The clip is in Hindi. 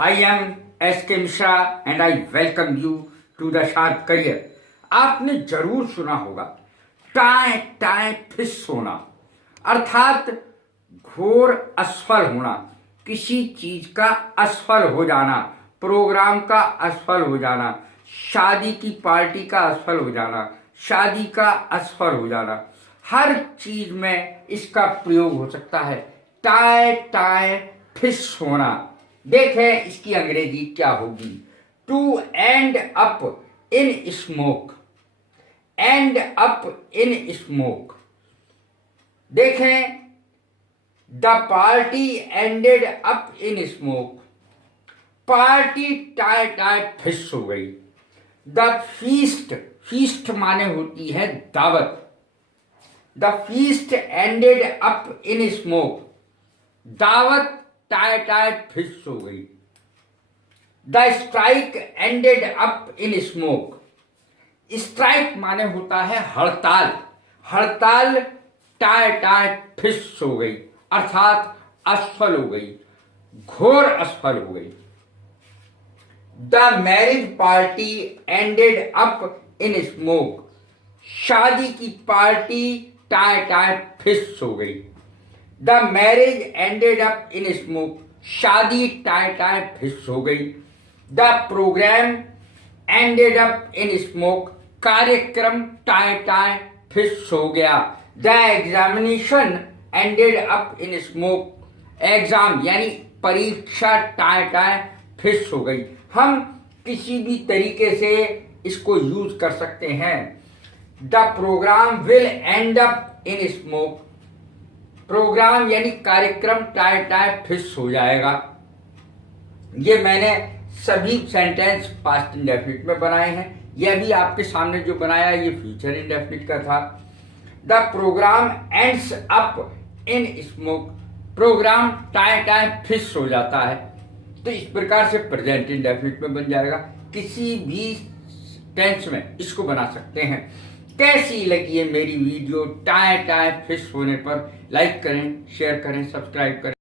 I am S.K. Mishra and I welcome you to the Sharpcareer। आपने जरूर सुना होगा टाए टाए फिस होना, अर्थात घोर असफल होना, किसी चीज का असफल हो जाना, प्रोग्राम का असफल हो जाना, शादी की पार्टी का असफल हो जाना, शादी का असफल हो जाना। हर चीज में इसका प्रयोग हो सकता है। टाए टाए फिस होना, देखें इसकी अंग्रेजी क्या होगी। To end up in smoke, end up in smoke. देखें, the party ended up in smoke, party टाए टाए फिस हो गई। द फीस्ट, फीस्ट माने होती है दावत, the feast ended up in smoke, दावत टाए टाए फिस हो गई। The strike ended up in smoke, strike माने होता है हड़ताल, हड़ताल टाए टाए फिस हो गई, अर्थात असफल हो गई, घोर असफल हो गई। The marriage party ended up in smoke, शादी की पार्टी टाए टाए फिस हो गई। The marriage ended up in smoke, शादी टाए टाए फिस हो गई। The programme ended up in smoke, कार्यक्रम टाए टाए फिस हो गया। The examination ended up in smoke, exam यानी परीक्षा टाए टाए फिस हो गई। हम किसी भी तरीके से इसको यूज कर सकते हैं। The programme will end up in smoke, programme यानी कार्यक्रम टाए टाए फिस हो जाएगा। ये मैंने सभी सेंटेंस पास्ट इंडेफिनिट में बनाए हैं। यह भी आपके सामने जो बनाया ये फ्यूचर इंडेफिनिट का था। The programme ends up in smoke, programme टाए टाए फिस हो जाता है। तो इस प्रकार से प्रेजेंट इंडेफिनिट में बन जाएगा। किसी भी टेंस में इसको बना सकते हैं। कैसी लगी है मेरी वीडियो टाए टाए फिस होने पर? लाइक करें, शेयर करें, सब्सक्राइब करें।